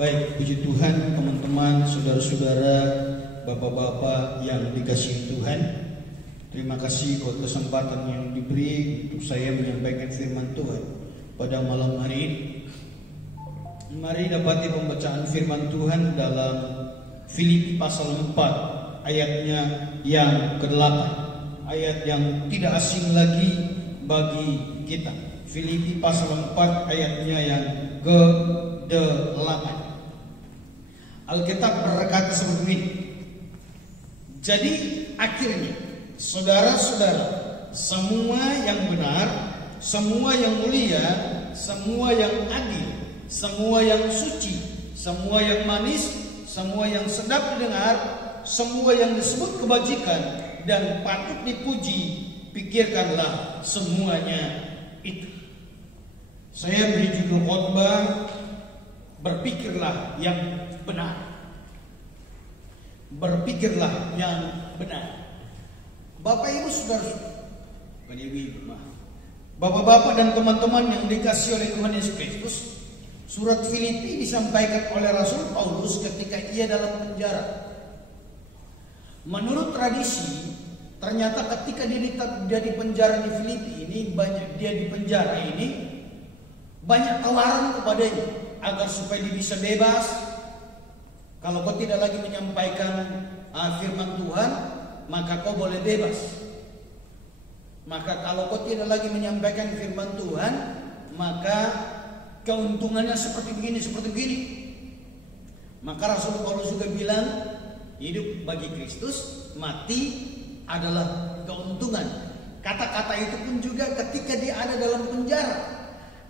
Baik, puji Tuhan teman-teman, saudara-saudara, bapak-bapak yang dikasihi Tuhan. Terima kasih buat kesempatan yang diberi untuk saya menyampaikan firman Tuhan pada malam hari ini. Mari dapati pembacaan firman Tuhan dalam Filipi pasal 4 ayatnya yang ke-8. Ayat yang tidak asing lagi bagi kita. Filipi pasal 4 ayatnya yang ke-8. Alkitab berkata seperti ini. Jadi akhirnya, saudara-saudara, semua yang benar, semua yang mulia, semua yang adil, semua yang suci, semua yang manis, semua yang sedap didengar, semua yang disebut kebajikan dan patut dipuji, pikirkanlah semuanya itu. Saya beri judul khotbah, berpikirlah yang benar. Berpikirlah yang benar. Bapak Ibu saudara, bapak-bapak dan teman-teman yang dikasihi oleh Tuhan Yesus Kristus, surat Filipi disampaikan oleh Rasul Paulus ketika ia dalam penjara. Menurut tradisi, ternyata ketika dia di penjara di Filipi ini, banyak tawaran kepadanya agar supaya dia bisa bebas. Kalau kau tidak lagi menyampaikan firman Tuhan, maka kau boleh bebas. Maka kalau kau tidak lagi menyampaikan firman Tuhan, maka keuntungannya seperti begini, seperti begini. Maka Rasul Paulus juga bilang, hidup bagi Kristus, mati adalah keuntungan. Kata-kata itu pun juga ketika dia ada dalam penjara,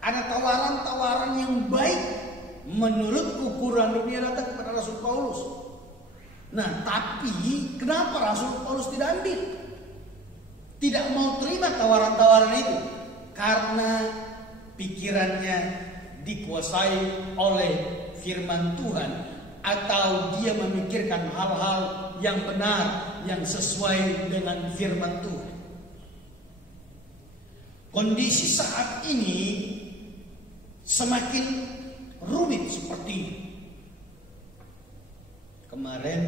ada tawaran-tawaran yang baik menurut ukuran dunia datang kepada Rasul Paulus. Nah, tapi kenapa Rasul Paulus tidak ambil? Tidak mau terima tawaran-tawaran itu? Karena pikirannya dikuasai oleh firman Tuhan, atau dia memikirkan hal-hal yang benar, yang sesuai dengan firman Tuhan. Kondisi saat ini semakin rumit seperti ini. Kemarin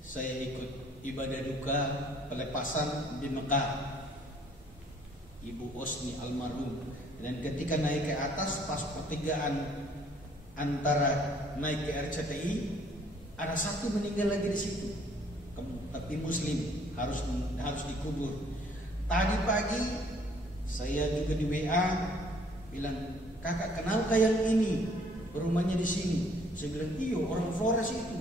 saya ikut ibadah duka pelepasan di Mekah, Ibu Osni almarhum. Dan ketika naik ke atas, pas pertigaan antara naik ke RCTI, ada satu meninggal lagi di situ. Tapi Muslim, harus dikubur. Tadi pagi saya juga di WA bilang, kakak kenalkah yang ini? Rumahnya di sini. Saya bilang, iya orang Flores itu.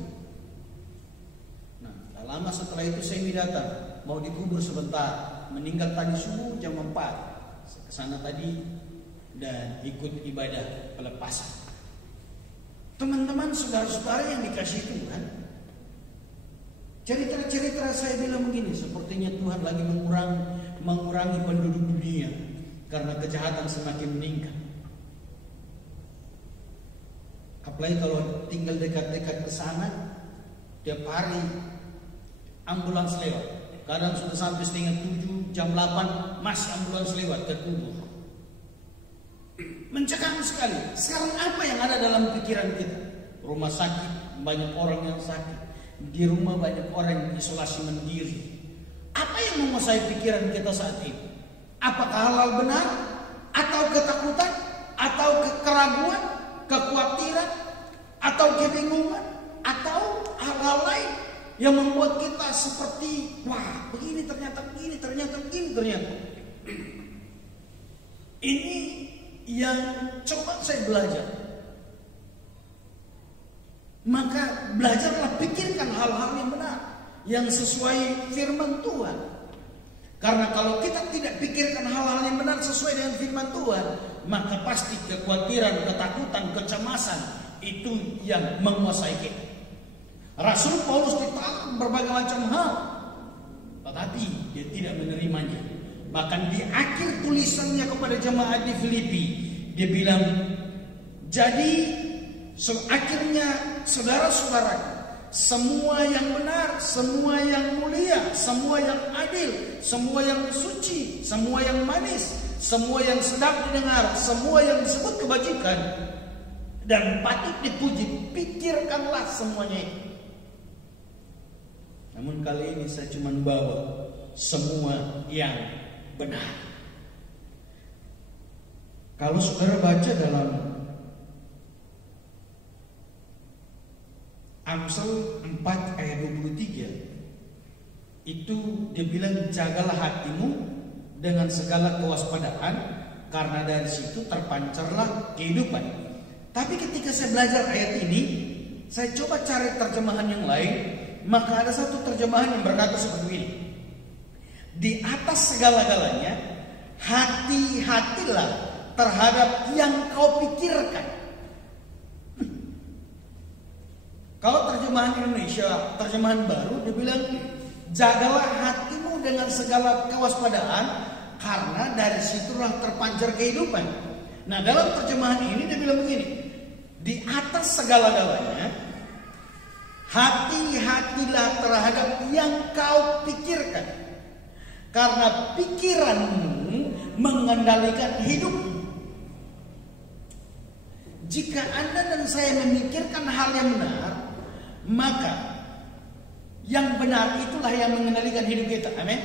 Nah, tak lama setelah itu saya datang, mau dikubur sebentar. Meninggal tadi subuh jam 4. Saya kesana tadi dan ikut ibadah pelepasan. Teman-teman, saudara-saudara yang dikasihi Tuhan, cerita-cerita saya bilang begini, sepertinya Tuhan lagi mengurangi penduduk dunia karena kejahatan semakin meningkat. Apalagi kalau tinggal dekat-dekat ke sana, tiap hari ambulans lewat. Kadang sudah sampai setengah 7, jam 8 masih ambulans lewat ke kubur. Mencekam sekali. Sekarang apa yang ada dalam pikiran kita? Rumah sakit, banyak orang yang sakit. Di rumah banyak orang yang isolasi mandiri. Apa yang menguasai pikiran kita saat ini? Apakah hal benar? Atau ketakutan? Atau keraguan? Kekhawatiran? Atau kebingungan? Atau hal-hal lain yang membuat kita seperti, wah begini ternyata begini, ternyata begini, ternyata. Ini yang coba saya belajar. Maka belajarlah, pikirkan hal-hal yang benar, yang sesuai firman Tuhan. Karena kalau kita tidak pikirkan hal-hal yang benar sesuai dengan firman Tuhan, maka pasti kekhawatiran, ketakutan, kecemasan itu yang menguasai kita. Rasul Paulus ditolak berbagai macam hal, tetapi dia tidak menerimanya. Bahkan di akhir tulisannya kepada jemaat di Filipi, dia bilang, jadi akhirnya saudara-saudara, semua yang benar, semua yang mulia, semua yang adil, semua yang suci, semua yang manis, semua yang sedap didengar, semua yang disebut kebajikan, dan patut dipuji, pikirkanlah semuanya itu. Namun kali ini saya cuma bawa semua yang benar. Kalau saudara baca dalam Amsal 4 ayat 23, itu dia bilang, jagalah hatimu dengan segala kewaspadaan, karena dari situ terpancarlah kehidupan. Tapi ketika saya belajar ayat ini, saya coba cari terjemahan yang lain, maka ada satu terjemahan yang berkata seperti ini: di atas segala-galanya, hati-hatilah terhadap yang kau pikirkan. Kalau terjemahan Indonesia, terjemahan baru, dia bilang, jagalah hatimu dengan segala kewaspadaan, karena dari situlah terpancar kehidupan. Nah, dalam terjemahan ini dia bilang begini: di atas segala-galanya, hati-hatilah terhadap yang kau pikirkan, karena pikiranmu mengendalikan hidupmu. Jika Anda dan saya memikirkan hal yang benar, maka yang benar itulah yang mengendalikan hidup kita. Amin.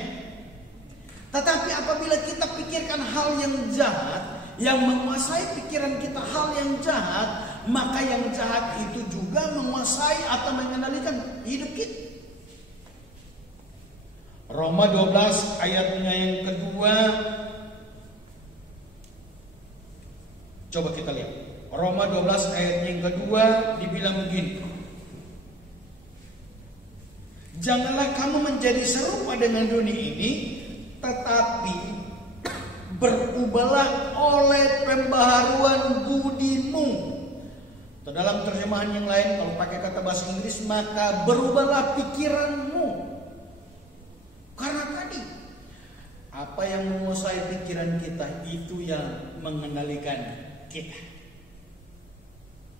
Tetapi apabila kita pikirkan hal yang jahat, yang menguasai pikiran kita hal yang jahat, maka yang jahat itu juga menguasai atau mengendalikan hidup kita. Roma 12 ayatnya yang kedua, coba kita lihat. Roma 12 ayat yang kedua dibilang begini: janganlah kamu menjadi serupa dengan dunia ini, tetapi berubahlah oleh pembaharuan budimu. Atau dalam terjemahan yang lain, kalau pakai kata bahasa Inggris, maka berubahlah pikiranmu. Karena tadi, apa yang menguasai pikiran kita itu yang mengendalikan kita.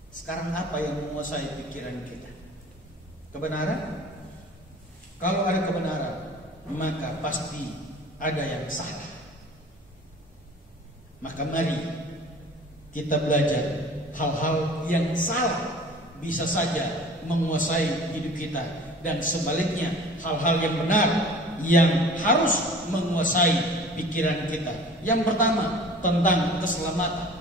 Sekarang apa yang menguasai pikiran kita? Kebenaran? Kalau ada kebenaran, maka pasti ada yang salah. Maka mari kita belajar hal-hal yang salah bisa saja menguasai hidup kita, dan sebaliknya hal-hal yang benar yang harus menguasai pikiran kita. Yang pertama, tentang keselamatan.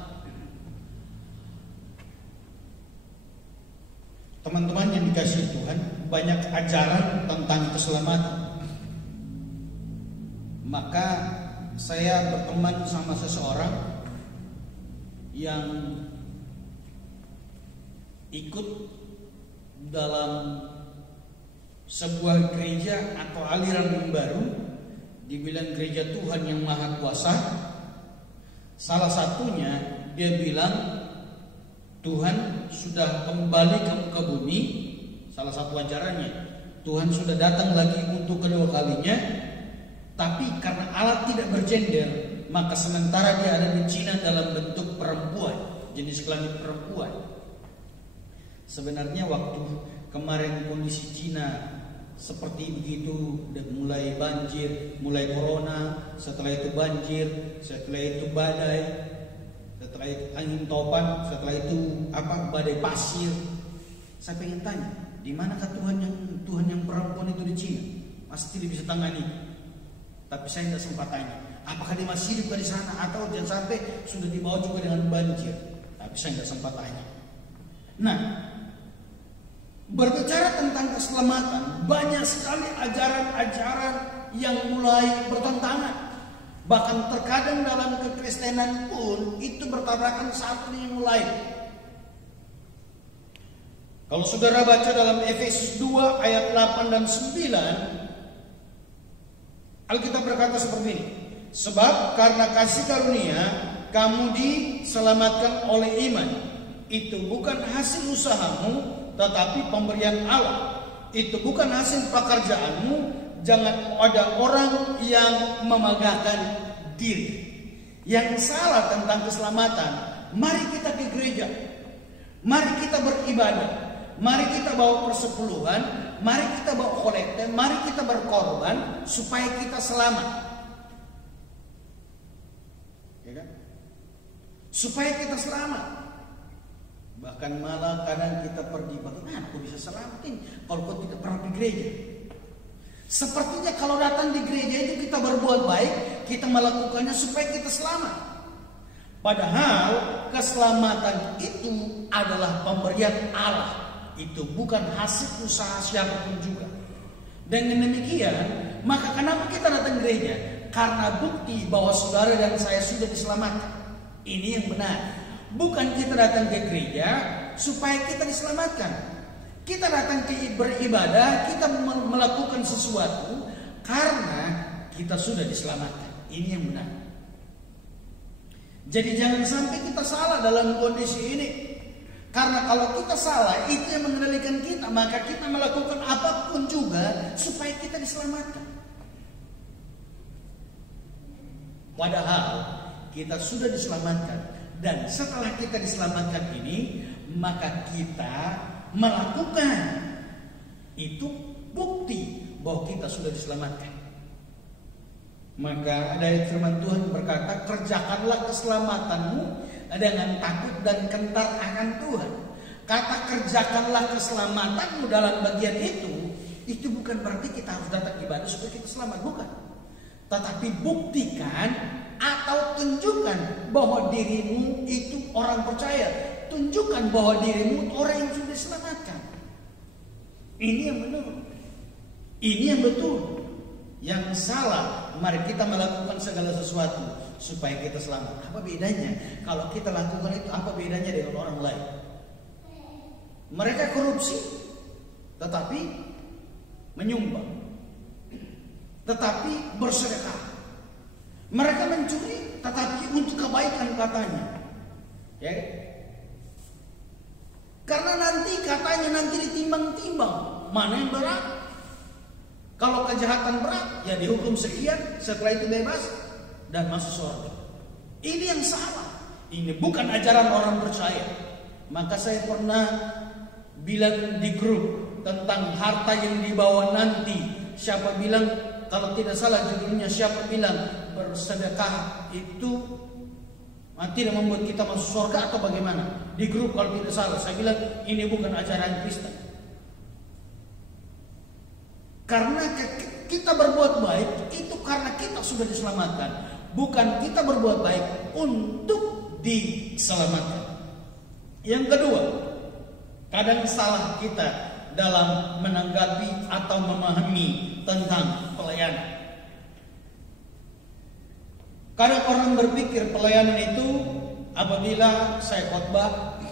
Teman-teman yang dikasihi Tuhan, banyak ajaran tentang keselamatan. Maka saya berteman sama seseorang yang ikut dalam sebuah gereja atau aliran yang baru, dibilang gereja Tuhan yang Maha Kuasa. Salah satunya dia bilang Tuhan sudah kembali ke bumi. Salah satu ajarannya, Tuhan sudah datang lagi untuk kedua kalinya. Tapi karena Allah tidak bergender, maka sementara dia ada di Cina dalam bentuk perempuan, jenis kelamin perempuan. Sebenarnya waktu kemarin kondisi Cina seperti begitu, mulai banjir, mulai corona, setelah itu banjir, setelah itu badai, setelah itu angin topan, setelah itu badai pasir. Saya pengen tanya, di manakah Tuhan yang perempuan itu di Cina? Pasti dia bisa tangani. Tapi saya tidak sempat tanya, apakah dia masih hidup di sana, atau jangan sampai sudah dibawa juga dengan banjir. Tapi saya tidak sempat tanya. Nah, berbicara tentang keselamatan, banyak sekali ajaran-ajaran yang mulai bertentangan. Bahkan terkadang dalam kekristenan pun itu bertabrakan satu dengan lain. Kalau saudara baca dalam Efesus 2 ayat 8 dan 9, Alkitab berkata seperti ini: sebab karena kasih karunia kamu diselamatkan oleh iman. Itu bukan hasil usahamu, tetapi pemberian Allah. Itu bukan hasil pekerjaanmu. Jangan ada orang yang memegahkan diri. Yang salah tentang keselamatan, mari kita ke gereja, mari kita beribadah, mari kita bawa persepuluhan, mari kita bawa kolekte, mari kita berkorban supaya kita selamat. Ya kan? Supaya kita selamat. Bahkan malah kadang kita pergi, bagaimana aku bisa selamatin kalau kau tidak pernah di gereja? Sepertinya kalau datang di gereja itu kita berbuat baik, kita melakukannya supaya kita selamat. Padahal keselamatan itu adalah pemberian Allah. Itu bukan hasil usaha siapapun juga. Dengan demikian, maka kenapa kita datang gereja? Karena bukti bahwa saudara dan saya sudah diselamatkan. Ini yang benar. Bukan kita datang ke gereja supaya kita diselamatkan. Kita datang ke beribadah, kita melakukan sesuatu karena kita sudah diselamatkan. Ini yang benar. Jadi jangan sampai kita salah dalam kondisi ini. Karena kalau kita salah, itu yang mengendalikan kita. Maka kita melakukan apapun juga supaya kita diselamatkan. Padahal kita sudah diselamatkan. Dan setelah kita diselamatkan ini, maka kita melakukan. Itu bukti bahwa kita sudah diselamatkan. Maka ada firman Tuhan berkata, kerjakanlah keselamatanmu dengan takut dan kental akan Tuhan. Kata kerjakanlah keselamatanmu dalam bagian itu bukan berarti kita harus datang ibadah supaya kita selamat, bukan. Tetapi buktikan atau tunjukkan bahwa dirimu itu orang percaya. Tunjukkan bahwa dirimu orang yang sudah diselamatkan. Ini yang benar. Ini yang betul. Yang salah, mari kita melakukan segala sesuatu supaya kita selamat. Apa bedanya? Kalau kita lakukan itu, apa bedanya dengan orang lain? Mereka korupsi, tetapi menyumbang, tetapi bersedekah. Mereka mencuri, tetapi untuk kebaikan katanya. Ya. Karena katanya ditimbang-timbang mana yang berat. Kalau kejahatan berat, ya dihukum sekian, setelah itu bebas dan masuk surga. Ini yang salah. Ini bukan ajaran orang percaya. Maka saya pernah bilang di grup tentang harta yang dibawa nanti. Siapa bilang, kalau tidak salah judulnya, siapa bilang bersedekah itu tidak membuat kita masuk surga atau bagaimana? Di grup kalau tidak salah, saya bilang ini bukan ajaran Kristen. Karena kita berbuat baik itu karena kita sudah diselamatkan, bukan kita berbuat baik untuk diselamatkan. Yang kedua, kadang salah kita dalam menanggapi atau memahami tentang pelayanan. Kadang orang berpikir pelayanan itu apabila saya khotbah,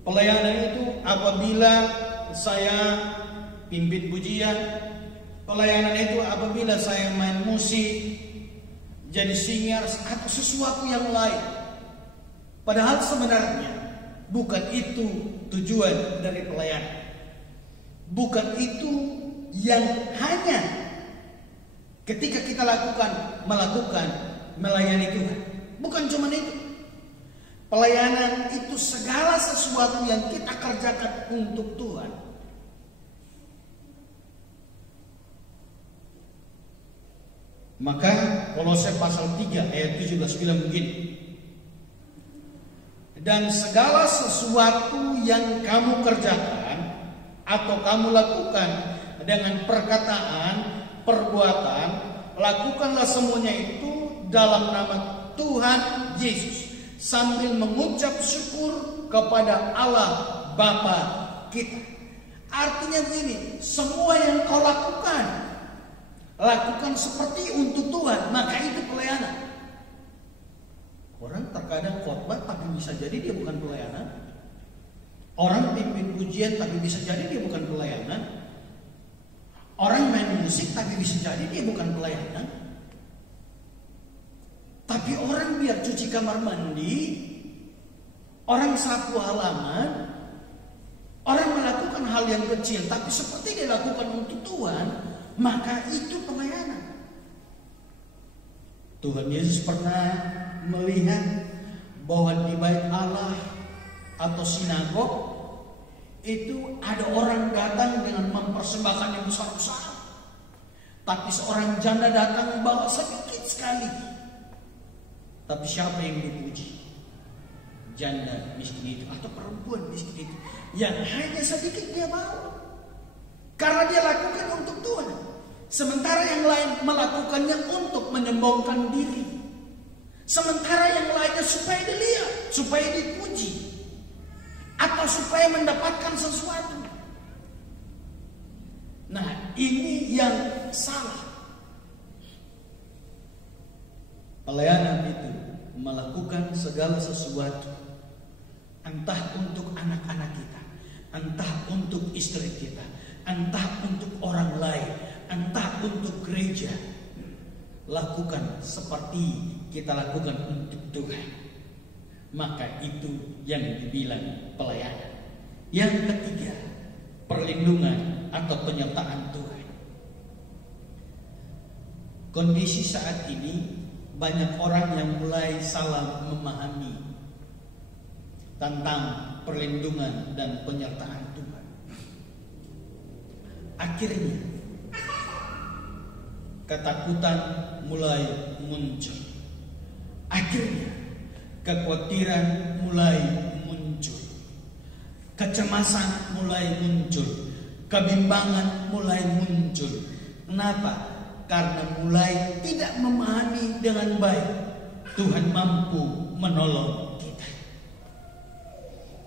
pelayanan itu apabila saya pimpin pujian, pelayanan itu apabila saya main musik, jadi singer atau sesuatu yang lain. Padahal sebenarnya bukan itu tujuan dari pelayanan. Bukan itu yang hanya ketika kita melakukan melayani Tuhan. Bukan cuma itu. Pelayanan itu segala sesuatu yang kita kerjakan untuk Tuhan. Maka Kolose pasal 3 ayat 17 bilang begini. Dan segala sesuatu yang kamu kerjakan atau kamu lakukan dengan perkataan, perbuatan, lakukanlah semuanya itu dalam nama Tuhan Yesus, sambil mengucap syukur kepada Allah Bapa kita. Artinya begini, semua yang kau lakukan seperti untuk Tuhan, maka itu pelayanan. Orang terkadang khotbah tapi bisa jadi dia bukan pelayanan. Orang pimpin pujian tapi bisa jadi dia bukan pelayanan. Orang main musik tapi bisa jadi dia bukan pelayanan. Tapi orang biar cuci kamar mandi, orang sapu halaman, orang melakukan hal yang kecil tapi seperti dia lakukan untuk Tuhan, maka itu pelayanan. Tuhan Yesus pernah melihat bahwa di bait Allah atau sinagog itu ada orang datang dengan mempersembahkan yang besar-besar, tapi seorang janda datang membawa sedikit sekali. Tapi siapa yang dipuji? janda miskin itu atau perempuan miskin itu yang hanya sedikit dia mau, karena dia lakukan untuk Tuhan, sementara yang lain melakukannya untuk menyombongkan diri, sementara yang lainnya supaya dilihat, supaya dipuji, atau supaya mendapatkan sesuatu. Nah, ini yang salah. Pelayanan itu melakukan segala sesuatu, entah untuk anak-anak kita, entah untuk istri kita, entah untuk orang lain, entah untuk gereja. Lakukan seperti kita lakukan untuk Tuhan. Maka itu yang dibilang pelayanan. Yang ketiga, perlindungan atau penyertaan Tuhan. Kondisi saat ini banyak orang yang mulai salah memahami tentang perlindungan dan penyertaan Tuhan. Akhirnya ketakutan mulai muncul. Akhirnya kekhawatiran mulai muncul. Kecemasan mulai muncul. Kebimbangan mulai muncul. Kenapa? Karena mulai tidak memahami dengan baik Tuhan mampu menolong kita.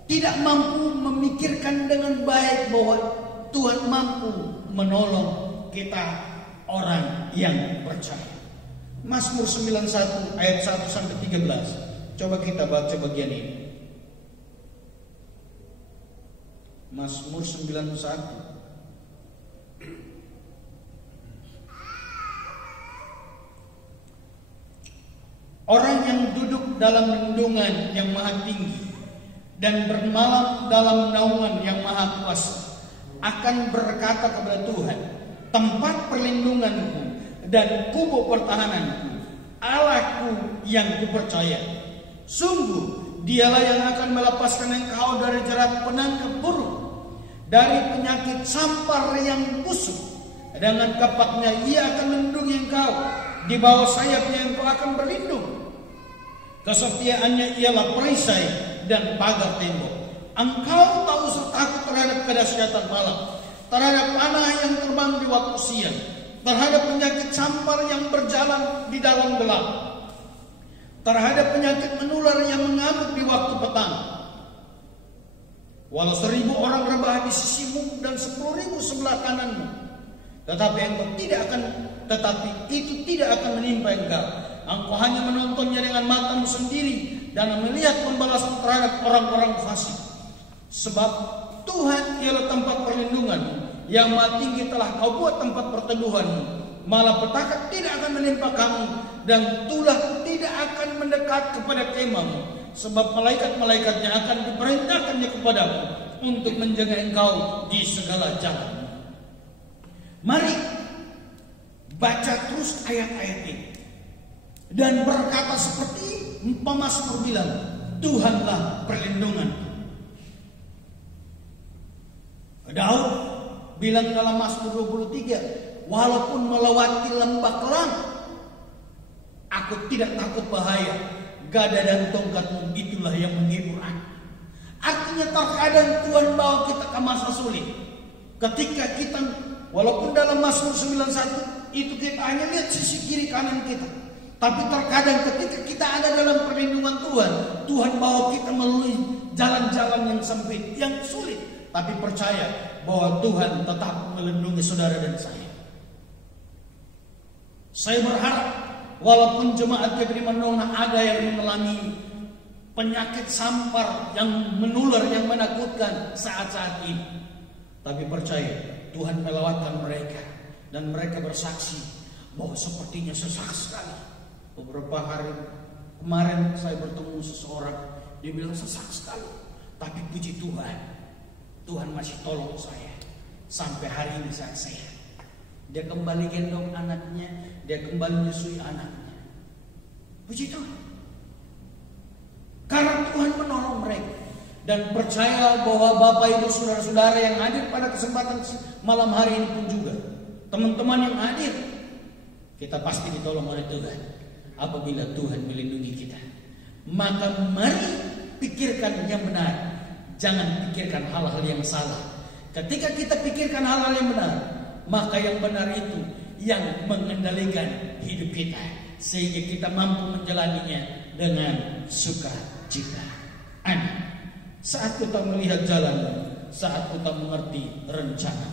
Tidak mampu memikirkan dengan baik bahwa Tuhan mampu menolong kita, orang yang percaya. Mazmur 91 ayat 1 sampai 13. Coba kita baca bagian ini. Mazmur 91. Orang yang duduk dalam lindungan yang maha tinggi dan bermalam dalam naungan yang maha kuasa akan berkata kepada Tuhan, tempat perlindunganku dan kubu pertahananku, Allahku yang kupercaya. Sungguh dialah yang akan melepaskan engkau dari jerat penangkap burung, dari penyakit sampar yang busuk. Dengan kapaknya ia akan melindungi engkau, di bawah sayapnya engkau akan berlindung. Kesetiaannya ialah perisai dan pagar tembok. Engkau tak usah takut terhadap kedahsyatan malam, terhadap panah yang terbang di waktu siang, terhadap penyakit sampar yang berjalan di dalam gelap, terhadap penyakit menular yang mengamuk di waktu petang. Walau 1000 orang rebah di sisimu dan 10.000 sebelah kananmu, tetapi itu tidak akan menimpa engkau. Engkau hanya menontonnya dengan matamu sendiri dan melihat pembalasan terhadap orang-orang fasik. Sebab Tuhan ialah tempat perlindunganmu, yang maha tinggi telah kau buat tempat perteduhanmu. Malapetaka tidak akan menimpa kamu, dan tulah tidak akan mendekat kepada kemahmu. Sebab malaikat-malaikatnya akan diperintahkannya kepadamu untuk menjaga engkau di segala jalan. Mari baca terus ayat-ayat ini dan berkata seperti pemazmur bilang, Tuhanlah perlindungan. Daud bilang dalam Mazmur 23, walaupun melewati lembah kelam, aku tidak takut bahaya. Gada dan tongkatmu itulah yang menghibur aku. Artinya terkadang Tuhan bawa kita ke masa sulit. Ketika kita, walaupun dalam Mazmur 91 itu kita hanya lihat sisi kiri kanan kita, tapi terkadang ketika kita ada dalam perlindungan Tuhan, Tuhan bawa kita melalui jalan-jalan yang sempit, yang sulit. Tapi percaya bahwa Tuhan tetap melindungi saudara dan saya. Saya berharap walaupun jemaat GPD Mandona ada yang mengalami penyakit sampar yang menular, yang menakutkan saat-saat ini, tapi percaya Tuhan melewatkan mereka dan mereka bersaksi bahwa sepertinya sesak sekali. Beberapa hari kemarin saya bertemu seseorang, dia bilang sesak sekali, tapi puji Tuhan, Tuhan masih tolong saya sampai hari ini saya sehat. Dia kembali gendong anaknya, dia kembali menyusui anaknya. Puji Tuhan, karena Tuhan menolong mereka. Dan percaya bahwa Bapak Ibu saudara-saudara yang hadir pada kesempatan malam hari ini pun juga, teman-teman yang hadir, kita pasti ditolong oleh Tuhan. Apabila Tuhan melindungi kita, maka mari pikirkan yang benar, jangan pikirkan hal-hal yang salah. Ketika kita pikirkan hal-hal yang benar, maka yang benar itu yang mengendalikan hidup kita, sehingga kita mampu menjalaninya dengan sukacita. Anak, saat kita melihat jalan, saat kita mengerti rencana,